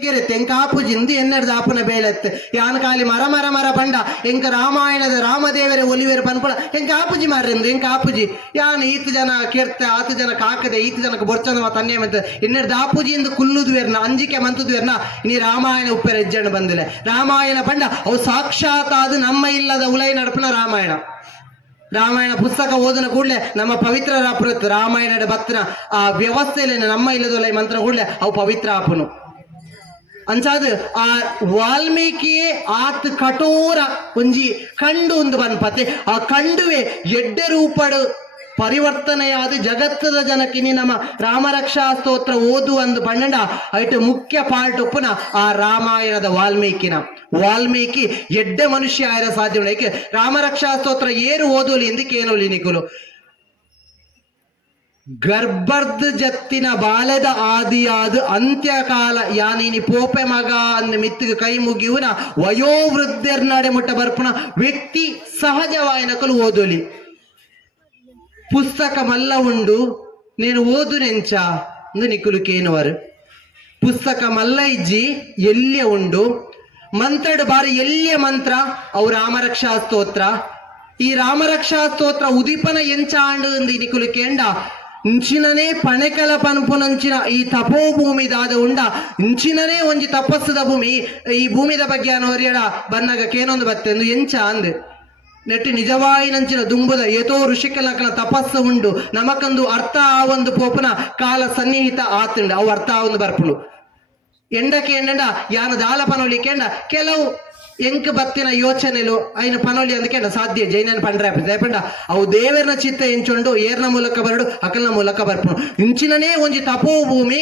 ಗೆರೆತ್ತೆ ಎಂಕ ಆಪುಜಿ ಇಂದು ಎನ್ನಡ್ದು ಆಪುನ ಬೇಲೆತ್ತೆ. ಯಾನ್ ಕಾಲಿ ಮರ ಮರ ಮರ ಪಂಡ, ಎಂಕ ರಾಮಾಯಣದ ರಾಮದೇವರೇ ಒಲಿವೇರು ಪನ್ಪುಳ. ಎಂಕ ಆಪುಜಿ ಮಾರ್ರೆಂದು, ಎಂಕ ಆಪುಜಿ. ಯಾನ್ ಈತ ಜನ ಕೀರ್ತ, ಆತ ಜನ ಕಾಕದೆ, ಈತ ಜನಕ್ಕೆ ಬೊರ್ಚಂದ ತನ್ನೇ ಮಂತ. ಎನ್ನಡ್ದು ಆಪುಜಿ ಇಂದು ಕುಲ್ಲುದು ವೇರ್ನ ಅಂಜಿಕೆ ಮಂತುದು ವೇರ್ನ ನೀ ರಾಮಾಯಣ ಉಪ್ಪೆರ ಹೆಜ್ಜೆಂಡು ಬಂದಿಲ್ಲ ರಾಮಾಯಣ ಪಂಡ, ಅವು ಸಾಕ್ಷಾತ್ ಅದು ನಮ್ಮ ಇಲ್ಲದ ಉಲೈ ನಡಪನ ರಾಮಾಯಣ. ರಾಮಾಯಣ ಪುಸ್ತಕ ಓದಿನ ಕೂಡಲೇ ನಮ್ಮ ಪವಿತ್ರ ಅಪ್ರತ್ ರಾಮಾಯಣದ ಭಕ್ತನ ಆ ವ್ಯವಸ್ಥೆಯಲ್ಲಿ ನಮ್ಮ ಇಲ್ಲದ ಉಲೈ ಮಂತ್ರ ಕೂಡಲೇ ಅವು ಪವಿತ್ರ ಆಪುನು. ಅಂಚಾದ ಆ ವಾಲ್ಮೀಕಿಯೇ ಆತ್ ಕಠೋರ ಒಂಜಿ ಕಂಡು ಒಂದು ಪತ್ತೆ. ಆ ಕಂಡುವೆ ಎಡ್ಡೆ ರೂಪಡು ಪರಿವರ್ತನೆಯಾದ ಜಗತ್ತದ ಜನಕಿನಿ ನಮ್ಮ ರಾಮರಕ್ಷಾ ಸ್ತೋತ್ರ ಓದು ಅಂದು ಪಂಡ ಐಟು ಮುಖ್ಯ ಪಾರ್ಟ್ ಉಪ್ಪುನ ಆ ರಾಮಾಯಣದ ವಾಲ್ಮೀಕಿನ. ವಾಲ್ಮೀಕಿ ಎಡ್ಡೆ ಮನುಷ್ಯ ಆಯ್ದ ಸಾಧ್ಯ ರಾಮರಕ್ಷಾ ಸ್ತೋತ್ರ ಏರು ಓದೋಲಿ ಎಂದು ಕೇಳೋಲಿ ನಿಗುಲು ಗರ್ಭರ್ಧ ಜತ್ತಿನ ಬಾಲದ ಆದಿಯಾದ ಅಂತ್ಯಕಾಲ, ಯಾನಿನಿ ಪೋಪೆ ಮಗ ಅಂದ ಮಿತ್ತಿಗೆ ಕೈ ಮುಗಿಯುವನ ವಯೋವೃದ್ಧರ್ನಡೆ ಮುಟ್ಟ ಬರ್ಪಣ ವ್ಯಕ್ತಿ ಸಹಜವಾಯನಕಲು ಓದೋಲಿ. ಪುಸ್ತಕ ಮಲ್ಲ ಉಂಡು నేను ಅಂದು ನಿಕ್ಕುಲು ಕೇನುವರು. ಪುಸ್ತಕ ಮಲ್ಲ ಇಜ್ಜಿ ಎಲ್ಯ ಉಂಡು, ಮಂತ್ರಡ್ ಬಾರಿ ಎಲ್ಯ ಮಂತ್ರ ಅವು ರಾಮರಕ್ಷಾ ಸ್ತೋತ್ರ. ಈ ರಾಮರಕ್ಷಾ ಸ್ತೋತ್ರ ಉದಿಪನ ಎಂಚ ಆಂಡು ಅಂದು ನಿಕ್ಕುಲು ಕೇಂಡ ಇಂಚಿನನೇ ಪಣೆಕಲ ಪನ್ಪುನಂಚಿನ ಈ ತಪೋಭೂಮಿ ದಾದ ಉಂಡ, ಇಂಚಿನನೇ ಒಂಜಿ ತಪಸ್ಸದ ಭೂಮಿ, ಈ ಭೂಮಿದ ಬಗ್ಗೆ ಅನ್ನೋರಿಯಡ ಬನ್ನಗ ಕೇನೊಂದು ಬತ್ತೆಂದು ಎಂಚ ಅಂದೆ. ನೆಟ್ಟು ನಿಜವಾಯಿನಂಚಿನ ದುಂಬುದ ಏತೋ ಋಷಿಕಲಕನ ತಪಸ್ಸು ಉಂಡು, ನಮಕಂದು ಅರ್ಥ ಆ ಒಂದು ಪೋಪನ ಕಾಲ ಸನ್ನಿಹಿತ ಆತುಂಡು, ಅವು ಅರ್ಥ ಆ ಒಂದು ಬರ್ಪುಳು. ಎಂಡಕ್ಕೆ ಎಂಡ ಯಾನ ದಾಲ ಪನೋಲಿ ಕೆಲವು ಎಂಕ್ ಬತ್ತಿನ ಯೋಚನೆಲು ಐನ ಪನೋಳಿ ಅಂದಕೆಂಡ ಸಾಧ್ಯ, ಜೈನನ್ ಪಂಡ್ರೆ ಪಂಡ ಅವು ದೇವರನ ಚಿತ್ತ ಎಂಚೊಂಡು, ಏರ್ನ ಮೂಲಕ ಬರಡು ಅಕಲ್ನ ಮೂಲಕ ಬರ್ಪುಣು ಇಂಚಿನನೇ ಒಂಜಿ ತಪೋ ಭೂಮಿ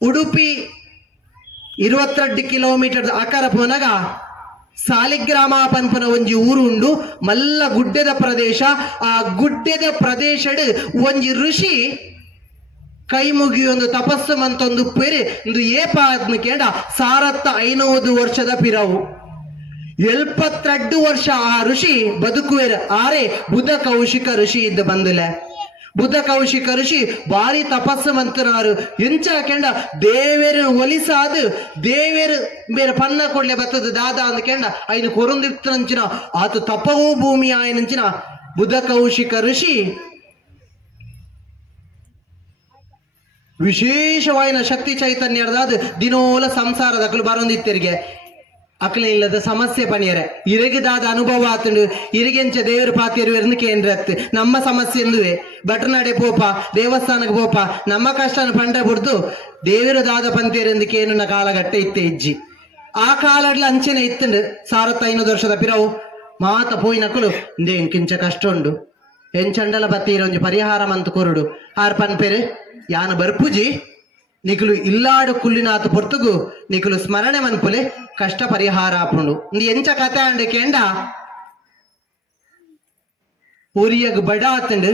ಉಡುಪಿ ಇರುವತ್ತೆರಡು ಕಿಲೋಮೀಟರ್ ಆಕಾರ ಪೋನಾಗ ಸಾಲಿಗ್ರಾಮ ಪನ್ಪನ ಒಂಜಿ ಊರು ಉಂಡು ಮಲ್ಲ ಗುಡ್ಡೆದ ಪ್ರದೇಶ. ಆ ಗುಡ್ಡೆದ ಪ್ರದೇಶಡ್ ಒಂಜಿ ಋಷಿ ಕೈ ಮುಗಿಯೊಂದು ತಪಸ್ಸು ಮಂತೊಂದು ಪೆರೆ ಒಂದು ಏಪ ಅದ್ನ ಕೇಂಡ ಸಾರತ್ತ ಐನೂದು ವರ್ಷದ ಪಿರವು. ಎಲ್ಪತ್ತೆಡ್ಡು ವರ್ಷ ಆ ಋಷಿ ಬದುಕುವೆರ, ಆರೆ ಬುಧ ಕೌಶಿಕ ಋಷಿ ಇದ್ದ ಬಂದಲೆ. ಬುಧ ಕೌಶಿಕ ಋಷಿ ಬಾರಿ ತಪಸ್ಸು ಮಂತನಾರು. ಎಂಚ ಕೆಂಡ ದೇವೇರು ಒಲಿಸಾದು ದೇವೇರು ಬೇರೆ ಪನ್ನ ಕೊಡ್ಲೆ ಬತ್ತದ, ದಾದ ಅಂದ ಕೆಂಡ, ಐದು ಕೊರಂದಿತ್ತಂಚಿನ ಆತ ತಪವೂ ಭೂಮಿ ಆಯನಂಚಿನ ಬುಧ ಕೌಶಿಕ ಋಷಿ ವಿಶೇಷವಾಯಿನ ಶಕ್ತಿ ಚೈತನ್ಯದ ದಿನೋಲ ಸಂಸಾರದ ಅಕಲು ಬರೋಂದಿತ್ತಿರಿಗೆ. ಅಕಲೇ ಇಲ್ಲದ ಸಮಸ್ಯೆ ಪಣಿಯರೆ, ಇರಗಿದಾದ ಅನುಭವ ಆತುಂಡು, ಇರಿಗೆಂಚ ದೇವರ ಪಾತಿಯರು ಎಂದು ಕೇಂದ್ರ ನಮ್ಮ ಸಮಸ್ಯೆ ಎಂದುವೆ? ಭಟ್ರನಾಡೆ ಪೋಪ, ದೇವಸ್ಥಾನಕ್ಕೆ ಪೋಪ, ನಮ್ಮ ಕಷ್ಟನ ಪಂಡ ಬಿಡ್ದು ದೇವರು ದಾದ ಪಂತಿಯರೆಂದು ಕೇನುನ ಕಾಲಘಟ್ಟ ಇತ್ತೆ ಇಜ್ಜಿ. ಆ ಕಾಲಡ್ಲ ಅಂಚೆನೆ ಇತ್ತುಂಡು ಸಾರತ್ತ ಐನೂರು ವರ್ಷದ ಪಿರವು, ಮಾತ ಪೋಯಿನಕಲು ಇಂದೇ ಇಂಕಿಂಚ ಕಷ್ಟ ಉಂಡು ಎಂಚಂಡಲ ಬತ್ತೀರ ಒಂಜಿ ಪರಿಹಾರ ಮಂತು ಕೊರುಡು ಆರ್ ಪನ್ಪೆರೆ ಯಾನ ಬರ್ಪುಜಿ ನಿಕುಲು ಇಲ್ಲಾಡು ಕುಲ್ಲಿನಾತು ಪೊರ್ತುಗು ನಿಕುಲು ಸ್ಮರಣೆ ಮನ್ಪುಲೆ ಕಷ್ಟ ಪರಿಹಾರ ಆಪುಂಡು ಇಂದು ಎಂಚ ಕತೆ ಅಂಡು ಕೇಂಡ ಉರಿಯಗ್ ಬಡ ಆತಂಡು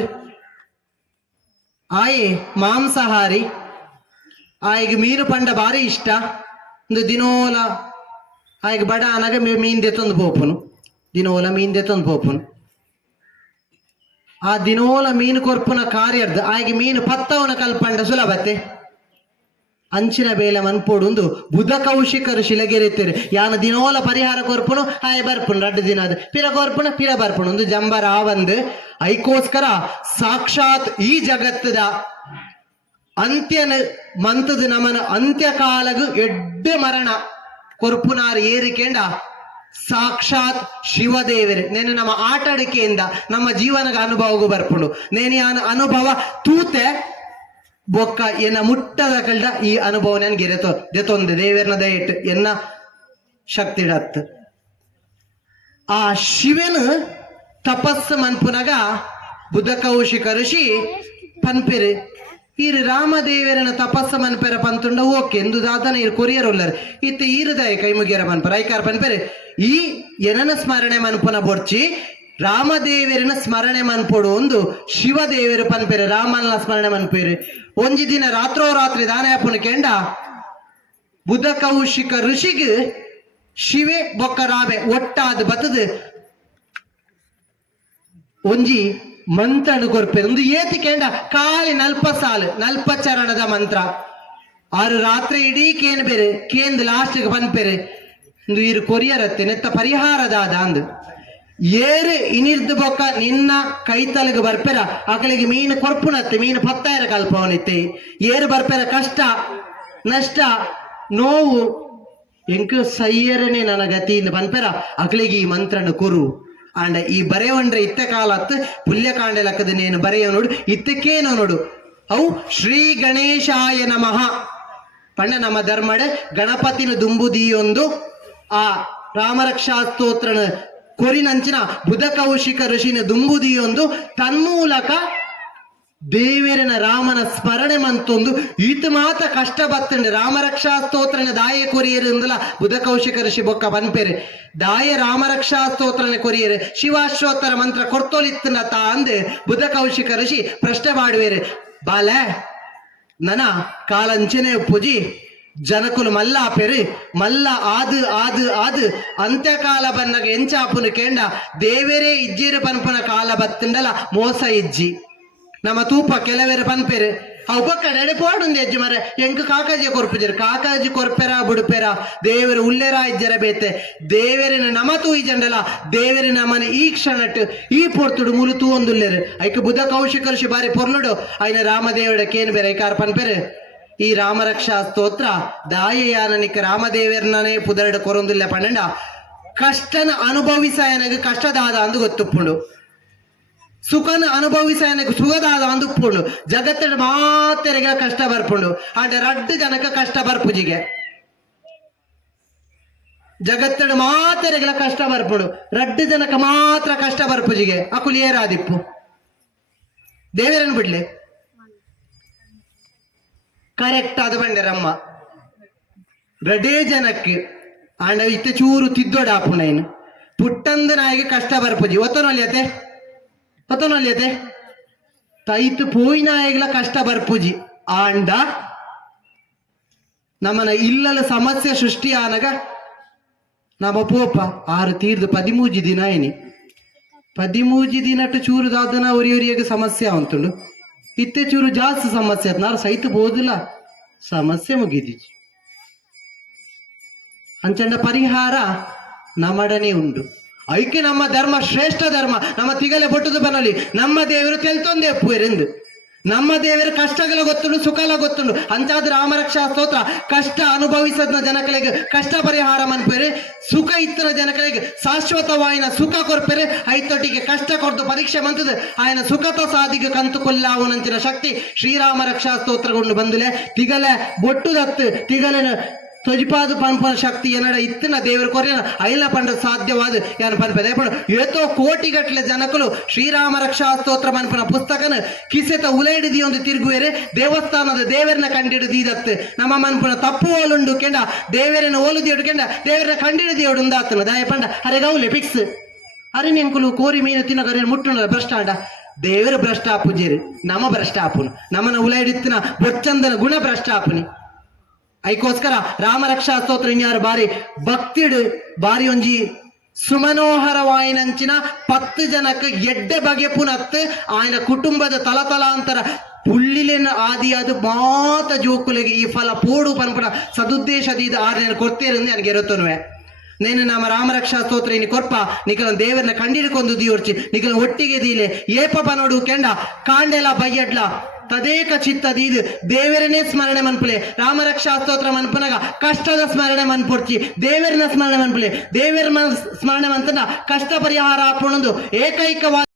ಆಯೆ ಮಾಂಸಾಹಾರಿ ಆಯ್ಗೆ ಮೀನು ಪಂಡ ಬಾರಿ ಇಷ್ಟ ಒಂದು ದಿನೋಲ ಆಯ್ಗೆ ಬಡ ಅನಗ ಮೀ- ಮೀನ್ ದೆತ್ತೊಂದು ಪೋಪುನು ದಿನೋಲ ಮೀನ್ ದೆತ್ತೊಂದು ಪೋಪುನು ಆ ದಿನೋಲ ಮೀನು ಕೊರ್ಪುನ ಕಾರ್ಯರ್ದ ಆಯ್ಗೆ ಮೀನು ಪತ್ತವನ ಕಲ್ಪಂಡ ಸುಲಭತೆ. ಅಂಚಿನ ಬೇಲೆ ಮನ್ಪೋಡು ಒಂದು ಬುಧ ಕೌಶಿಕರು ಶಿಲಗೆರೆತ್ತೇರು. ಯಾನ ದಿನೋಲ ಪರಿಹಾರ ಕೊರ್ಪುನು ಆಯ್ ಬರ್ಪುನು, ರಡ್ಡು ದಿನ ಅದು. ಪಿರ ಕೊರ್ಪುನ, ಪಿರ ಬರ್ಪುನು ಒಂದು ಜಂಬರ ಆವಂದು ಐಕೋಸ್ಕರ ಸಾಕ್ಷಾತ್ ಈ ಜಗತ್ತದ ಅಂತ್ಯನ ಮಂತದ ನಮನ ಅಂತ್ಯಕಾಲಗು ಎಡ್ಡೆ ಮರಣ. ಕೊರ್ಪುನಾರು ಏರಿಕೆಂಡ ಸಾಕ್ಷಾತ್ ಶಿವದೇವರೇ. ನೇನು ನಮ್ಮ ಆಟಾಡಿಕೆಯಿಂದ ನಮ್ಮ ಜೀವನಗ ಅನುಭವಗೂ ಬರ್ಪುಂಡು. ನೇನು ಅನುಭವ ತೂತೆ ಬೊಕ್ಕ ಎನ್ನ ಮುಟ್ಟದ ಕಲ್ಡ ಈ ಅನುಭವ ನನ್ಗೆ ದೆತೊ ದೆತೊಂದೆ ದೇವರನ ದಯಟ್ ಎನ್ನ ಶಕ್ತಿ ಡತ್ ಆ ಶಿವನ ತಪಸ್ಸು ಮನ್ಪುನಗ ಬುಧ ಕೌಶಿಕ ಋಷಿ ಪನ್ಪೆರೆ ಈರು ರಾಮದೇವರನ ತಪಸ್ಸ ಮನ್ಪೆರ ಪಂತುಂಡ ಓಕೆ ಎಂದು ದಾದನ ಇರ್ ಕೊರಿಯರ್ ಉಲ್ಲರ್ ಇತ್ತ ಈರುದಾಯ ಕೈ ಮುಗಿಯರ ಮನ್ಪರ ಐಕಾರ ಪನ್ಪೆರೆ ಈ ಎನನ ಸ್ಮರಣೆ ಮನ್ಪುನ ಬೊರ್ಚಿ ರಾಮದೇವರಿನ ಸ್ಮರಣೆ ಮನ್ಪೊಡು ಒಂದು ಶಿವದೇವರು ಪನ್ಪೆರೆ ರಾಮನ ಸ್ಮರಣೆ ಮನ್ಪೇರು ಒಂಜಿ ದಿನ ರಾತ್ರೋ ರಾತ್ರಿ ದಾನಯಪ್ಪನ ಕೆಂಡ ಬುಧ ಕೌಶಿಕ ಋಷಿಗ್ ಶಿವೆ ಬೊಕ್ಕ ರಾಮೆ ಒಟ್ಟಾದ ಬತದ ಒಂಜಿ ಮಂತ್ರನು ಕೊರ್ಪೆ ಒಂದು ಏತಿ ಕೆಂಡ ಕಾಲಿ ನಲ್ಪ ಸಾಲು ನಲ್ಪ ಚರಣದ ಮಂತ್ರ. ಆರು ರಾತ್ರಿ ಇಡೀ ಕೇನ್ ಬೇರೆ, ಕೇಂದ್ ಲಾಸ್ಟ್ಗೆ ಬಂದ್ಪೇರೆ ಇಂದು ಇರು ಕೊರಿಯರ್ ಅತ್ತೆ ನೆತ್ತ ಪರಿಹಾರದಾದ ಅಂದು. ಏರು ಇನಿರ್ದು ಬೊಕ್ಕ, ನಿನ್ನ ಕೈತಲಗ ಬರ್ಪೆರ ಅಕಲಿಗೆ ಮೀನು ಕೊರ್ಪುನತ್ತೆ ಮೀನು ಪತ್ತಾಯಿರ ಕಲ್ಪವನಿತ್ತೆ ಏರು ಬರ್ಪೆರ ಕಷ್ಟ, ನಷ್ಟ, ನೋವು. ಎಂಕ ಸಯ್ಯರನೆ ನನ್ನ ಗತಿಯಿಂದ ಪನ್ಪೆರ ಅಕಲಿಗೆ ಈ ಮಂತ್ರನ ಕೊರು. ಅಂಡ ಈ ಬರೆಯವಂಡ್ರೆ ಇತ್ತ ಕಾಲತ್ ಪುಲ್ಯಕಾಂಡ ಲಕ್ಕದ ನೇನು ಬರೆಯ ನೋಡು ಇತ್ತಕ್ಕೇನೋ ನೋಡು. ಅವು ಶ್ರೀ ಗಣೇಶಾಯ ನಮಃ. ಪಂಡ ನಮ್ಮ ಧರ್ಮಡೆ ಗಣಪತಿನ ದುಂಬುದಿಯೊಂದು, ಆ ರಾಮರಕ್ಷಾ ಸ್ತೋತ್ರನ ಕೊರಿನಂಚಿನ ಬುಧ ಕೌಶಿಕ ಋಷಿನ ದುಂಬುದಿಯೊಂದು ತನ್ಮೂಲಕ ದೇವರನ ರಾಮನ ಸ್ಮರಣೆ ಮಂತೊಂದು, ಈತ ಮಾತ ಕಷ್ಟ ಬತ್ತಂಡೆ ರಾಮರಕ್ಷಾ ಸ್ತೋತ್ರನ ದಾಯ ಕೊರಿಯರಿಂದಲ ಬುಧ ಕೌಶಿಕ ಋಷಿ ಬೊಕ್ಕ ಪನ್ಪೆರೆ ದಾಯ ರಾಮರಕ್ಷಾ ಸ್ತೋತ್ರನ ಕೊರಿಯರೆ. ಶಿವಾಶ್ವೋತ್ತರ ಮಂತ್ರ ಕೊರ್ತೋಲಿತ್ತನ ತಾ ಅಂದೆ ಬುಧ ಕೌಶಿಕ ಋಷಿ ಪ್ರಶ್ನೆ ಮಾಡುವೆರೆ. ಬಾಲೆ, ನನ ಕಾಲಂಚನೆ ಪೂಜಿ, ಜನಕುಲು ಮಲ್ಲ ಪೆರು, ಮಲ್ಲ ಆದು ಆದು ಆದು ಅಂತ್ಯಕಾಲ ಬನ್ನಗ ಎಂಚಾಪುನು ಕೇಂಡ, ದೇವರೇ ಇಜ್ಜಿರು ಪನ್ಪನ ಕಾಲ ಬತ್ತಂಡಲ, ಮೋಸ ಇಜ್ಜಿ. ನಮ್ಮ ತೂಪ ಕೆಲವೇರೆ ಪನ್ಪೇರೆ ಅವು ಪಕ್ಕ ನಡೆ ಪೋಡುಂದು ಎಜ್ಜಿ ಮರ ಎಂಕ್ ಕಾಕಾಜಿ ಕೊರ್ಪಿಜರು ಕಾಕಾಜಿ ಕೊರ್ಪೆರ, ಬುಡುಪೆರ. ದೇವರು ಉಲ್ಲೆರ ಇಜ್ಜರ ಬೇತೆ. ದೇವರಿನ ನಮ ತೂ ಜಂಡಲ. ದೇವರಿನ ನಮನ ಈ ಕ್ಷಣಟ್ ಈ ಪೊರ್ತುಡು ಮುಲು ತೂ ಒಂದುಲ್ಲೆರು ಐಕ ಬುಧ ಕೌಶಿಕರ್ಷಿ ಬಾರಿ ಪೊರ್ಲುಡು. ಐನ ರಾಮದೇವರ ಕೇನ್ ಬೇರೆ ಐಕಾರ ಪನ್ಪೆರೆ. ಈ ರಾಮರಕ್ಷಾ ಸ್ತೋತ್ರ ದಾಯಯಾನನಿಕ ರಾಮದೇವರನೇ ಪುದರಡು ಕೊರೊಂದುಲ್ಲ ಪಂಡ ಕಷ್ಟನ ಅನುಭವಿಸಾಯನಗೆ ಕಷ್ಟದಾದ ಅಂದು ಗೊತ್ತುಪ್ಪುಂಡು. ಸುಖನ ಅನುಭವಿಸಾಯನಗೆ ಸುಖದಾದ ಅಂದುಪ್ಪುಂಡು ಜಗತ್ತಡ್ ಮಾತೆರೆಗ ಕಷ್ಟ ಬರ್ಪುಂಡು ಅಂಡ ರಡ್ಡು ಜನಕ ಕಷ್ಟ ಬರ್ಪುಜಿಗೆ ಜಗತ್ತಡ್ ಮಾತೆರೆಗಳ ಕಷ್ಟ ಬರ್ಪುಂಡು ರಡ್ಡು ಜನಕ ಮಾತ್ರ ಕಷ್ಟ ಬರ್ಪುಜಿಗೆ ಅಕುಲು ಏರಾದಿಪ್ಪು ದೇವರನ್ನು ಬಿಡ್ಲೆ. ಕರೆಕ್ಟ್ ಅದು ಬಂಡರಮ್ಮ. ರಡೇ ಜನಕ್ಕೆ, ಆಂಡ ಇತ್ತ ಚೂರು ತಿದ್ದೋಡಾಪುಣೈನು ಪುಟ್ಟಂದ ನಾಯಿಗೆ ಕಷ್ಟ ಬರ್ಪುಜಿ ಒತ್ತನೊಲ್ಯತೆ ಒತ್ತನೊಲ್ಯತೆ ತೈತು ಪೋಯಿ ನಾಯಿಗಳ ಕಷ್ಟ ಬರ್ಪುಜಿ. ಆಂಡ ನಮ್ಮನ ಇಲ್ಲಲ ಸಮಸ್ಯೆ ಸೃಷ್ಟಿ ಆನಗ ನಮ್ಮ ಪೋಪ ಆರು ತೀರ್ದು ಪದಿಮೂಜಿ ದಿನ ಏನಿ. ಪದಿಮೂಜಿ ದಿನಟ್ಟು ಚೂರು ದಾದನ ಒರಿ ಒರಿಯಾಗ ಸಮಸ್ಯೆ ಅವಂತುಂಡು ಇತ್ತೆ ಚೂರು ಜಾಸ್ತಿ ಸಮಸ್ಯೆ ಆಯ್ತು ನಾನು ಸೈತು ಬೋದಿಲ್ಲ ಸಮಸ್ಯೆ ಮುಗಿದಿಜಿ ಅಂಚಂಡ ಪರಿಹಾರ ನಮ್ಮಡನೆ ಉಂಡು. ಐಕೆ ನಮ್ಮ ಧರ್ಮ ಶ್ರೇಷ್ಠ ಧರ್ಮ? ನಮ್ಮ ತಿಗಲೆ ಬೊಟ್ಟದು ಬನಲಿ. ನಮ್ಮ ದೇವರು ತೆಲ್ತೊಂದೇ ಪುಯರೆಂದು ನಮ್ಮ ದೇವರ ಕಷ್ಟಗಳ ಗೊತ್ತುಂಡು ಸುಖಲ ಗೊತ್ತುಂಡು. ಅಂತಾದ ರಾಮರಕ್ಷಾ ಸ್ತೋತ್ರ. ಕಷ್ಟ ಅನುಭವಿಸದ ಜನಗಳಿಗೆ ಕಷ್ಟ ಪರಿಹಾರ ಮನ್ಪೇರೆ ಸುಖ ಇತ್ತರ ಜನಗಳಿಗೆ ಶಾಶ್ವತವಾಯಿನ ಸುಖ ಕೊರ್ಪೆರೆ. ಐತೊಟ್ಟಿಗೆ ಕಷ್ಟ ಕೊಡ್ದು ಪರೀಕ್ಷೆ ಮಂತದ ಆಯನ ಸುಖತ ಸಾಧಿಗೆ ಕಂತು ಕೊಲ್ಲಾವನಂತಿನ ಶಕ್ತಿ ಶ್ರೀರಾಮ ರಕ್ಷಾ ಸ್ತೋತ್ರಗೊಂಡು ಬಂದಲೆ. ತಿಗಲೆ ಬೊಟ್ಟುದತ್ತು ತಿಗಲೆನ ತೊಜಿಪಾದು ಪನ್ಪನ ಶಕ್ತಿ ಏನಡ ಇತ್ತಿನ ದೇವರ ಕೊರೆ ಐಲ ಪಂಡ ಸಾಧ್ಯವಾದ ಏನು ಪನ್ಪದೆ ಪಂಡ ಏತೋ ಕೋಟಿಗಟ್ಟಲೆ ಜನಕಲು ಶ್ರೀರಾಮ ರಕ್ಷಾ ಸ್ತೋತ್ರ ಮನ್ಪನ ಪುಸ್ತಕನ ಕಿಸೆತ ಉಲೈಡಿದಿ ಒಂದು ತಿರುಗುವೆರೆ, ದೇವಸ್ಥಾನದ ದೇವರನ್ನ ಕಂಡಿಡಿದೀದತ್ತೆ. ನಮ್ಮ ಮನ್ಪನ ತಪ್ಪು ಓಲುಂಡು ಕೆಂಡ, ದೇವರನ್ನ ಓಲುದಿ ಕೆಂಡ, ದೇವರನ್ನ ಕಂಡಿಡಿದಿ ಉಂದಾತನ ದಯ ಪಂಡ, ಅರೆ ಗೌಲೆ ಫಿಕ್ಸ್ ಅರೆ ನೆಂಕುಲು ಕೋರಿ ಮೀನು ತಿನ್ನಗರೆ ಮುಟ್ಟುಂಡ ಭ್ರಷ್ಟಾಂಡ. ದೇವರ ಭ್ರಷ್ಟಾಪು ಜೇರಿ ನಮ ಭ್ರಷ್ಟ ಆಪುನು ನಮ್ಮನ ಉಲೈಡಿತ್ತಿನ ಬೊಚ್ಚಂದನ ಗುಣ ಭ್ರಷ್ಟ ಆಪುನಿ ಐಕೋಸ್ಕರ ರಾಮರಕ್ಷಾ ಸ್ತೋತ್ರ ಇನ್ಯಾರು ಬಾರಿ ಭಕ್ತಿಡ್ ಬಾರಿ ಒಂಜಿ ಸುಮನೋಹರವಾಯಿನಂಚಿನ ಪತ್ತು ಜನಕ್ಕೆ ಎಡ್ಡೆ ಬಗೆ ಪುನತ್ ಆಯ್ನ ಕುಟುಂಬದ ತಲತಲಾಂತರ ಪುಳ್ಳಿಲಿನ ಆದಿಯಾದ ಮಾತ ಜೋಕುಲಿಗೆ ಈ ಫಲ ಪೋಡು ಪನ್ಪಡ ಆರು ನೆನ ಕೊಡ್ತೇರಂದು ನನಗೆ ಇರುತ್ತನುವೆ. ನೇನು ನಮ್ಮ ರಾಮರಕ್ಷಾ ಸ್ತೋತ್ರ ಇನ್ನು ಕೊರ್ಪ ನಿಕಲ ದೇವರನ್ನ ಕಂಡಿಡ್ಕೊಂಡು ದಿಯೋರ್ಚಿ ನಿಕಲ ಒಟ್ಟಿಗೆ ದೀಲೆ ಏಪ ಪನೋಡು ಕೆಂಡ, ಕಾಂಡೆಲ ಬಯ್ಯಡ್ಲ ತದೇಕ ಚಿತ್ತದೀದು ದೇವರನ್ನೇ ಸ್ಮರಣೆ ಮನ್ಪುಲೆ. ರಾಮರಕ್ಷಾ ಸ್ತೋತ್ರ ಮನ್ಪುನಾಗ ಕಷ್ಟದ ಸ್ಮರಣೆ ಮನ್ಪೊಡ್ಚಿ ದೇವರನ್ನ ಸ್ಮರಣೆ ಮನ್ಪುಲೆ. ದೇವರ ಸ್ಮರಣೆ ಮಂತನ ಕಷ್ಟ ಪರಿಹಾರ ಹಾಕೊಂಡು ಏಕೈಕವಾದ